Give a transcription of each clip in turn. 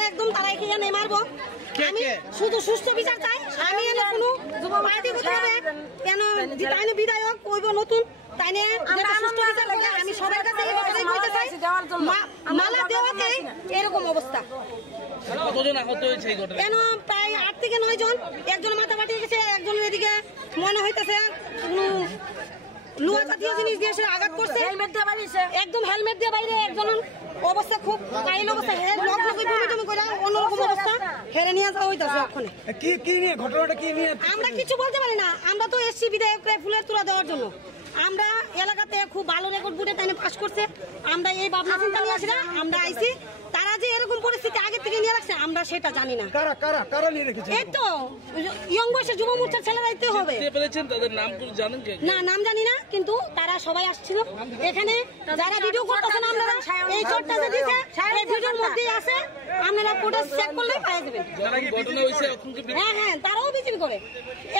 আমার একদম তারাই কি জানে মারবো। আমি শুধু সুস্থ বিচার চাই। আমি এনে কোনো পার্টি করতে হবে কেন তাইনে বিধায়ক কইব নতুন তাইনে যেটা সুস্থ বিচার করলে আমি সবার কাছে এই কথাই কইতে চাই মালা দেওয়াতে এরকম অবস্থা। কতজন আহত হয়েছে এই ঘটনায়? কেন প্রায় 8 থেকে 9 জন, একজন মাথা ফাটিয়ে গেছে, একজনের এদিকে মনে হইতেছে লোহা জাতীয় জিনিস দিয়ে সে আঘাত করছে, হেলমেট দিয়ে বাইরে, একদম হেলমেট দিয়ে বাইরে। একজন অবস্থা খুব কাইল অবস্থা, অন্যরকম অবস্থা হেরে নিয়ে যাওয়া হইতেছে। ওখানে কি নিয়ে ঘটনাটা কি নিয়ে আমরা কিছু বলতে পারি না। আমরা তো এসছি বিধায়ককে ফুলের তোড়া দেওয়ার জন্য। আমরা এলাকাতে খুব ভালো রেকর্ড বুটে তাই পাস করছে। আমরা এই ভাবনা চিন্তা নিয়ে আসি না, আমরা আইছি। তারা যে এরকম পরিস্থিতি আগে থেকে নিয়ে রাখছে আমরা সেটা জানি না। কারা নিয়ে রেখেছে? এই তো ইয়ং বয়সের যুব মোর্চার ছেলেরাইতে হবে। তাদের নাম জানেন কি? না, নাম জানি না, কিন্তু তারা সবাই আসছিল এখানে। যারা ভিডিও করতেছেন আপনারা এই চোটটা যে দিছে এই ভিডিওর মধ্যেই আছে, আপনারা ফুটেজ চেক করলে পেয়ে যাবেন। হ্যাঁ হ্যাঁ, তারাও বিজেপি করে।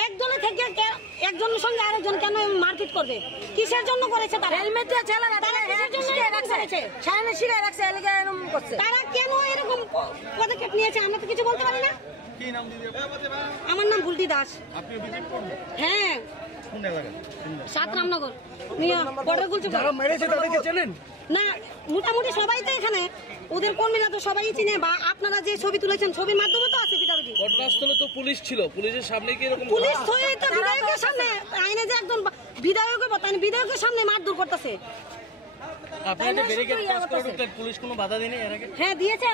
একজনের থেকে একজনের সঙ্গে আরেকজন কেন মারপিট করবে? কিসের জন্য করেছে তারা? হেলমেট দিয়ে ছেলেরা তারা কিসের জন্য রাখছে? সামনে শিরে রাখছে, এলাকা এরকম করছে। তারা কেন এরকম পদক্ষেপ নিয়েছে আমরা তো কিছু বলতে পারি না। কি নাম দিদি? আমার নাম বুলটি দাস। আপনি বিজেপি করেন? হ্যাঁ। কোন এলাকা? সাত রামনগর বর্ডার গুলছে। যারা মেরেছে তাদেরকে চেনেন? না, মোটামুটি সবাই তো এখানে, ওদের কর্মীরা তো সবাই চিনে। বা আপনারা যে ছবি তুলেছেন ছবির মাধ্যমে তো আছে পিটাপিটি। ঘটনাস্থলে তো পুলিশ ছিল, পুলিশের সামনে কি এরকম? পুলিশ হয়ে তো বিধায়কের সামনে আইনে যে একজন বিধায়ক বিধায়কের সামনে মারধর করতেছে। আপনারা ব্যারিকেড পাস করে পুলিশ কোনো বাধা দেয়নি এর আগে? হ্যাঁ দিয়েছে।